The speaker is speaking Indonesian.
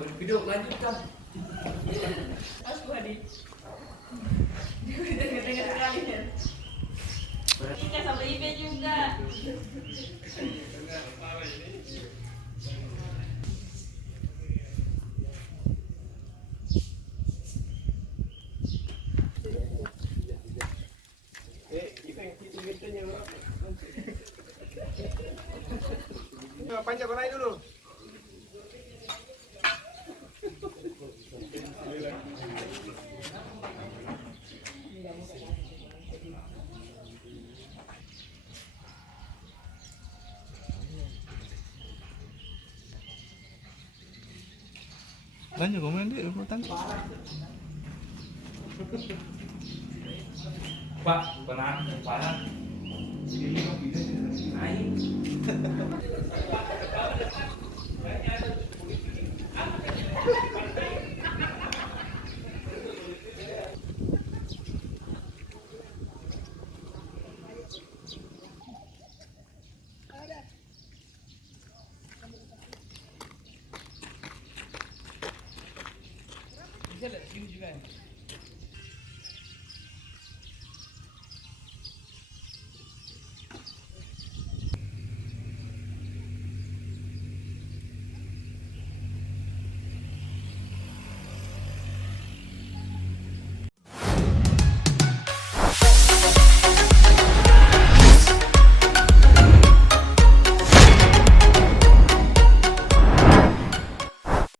Video lanjutkan. Mas Wadi. Dengar sekali ya. Ika sama Ibe juga. Panjang kau naik dulu. Banyak komen di rebutan. Pak, benar, parah. Naik. Bisa lihat view juga.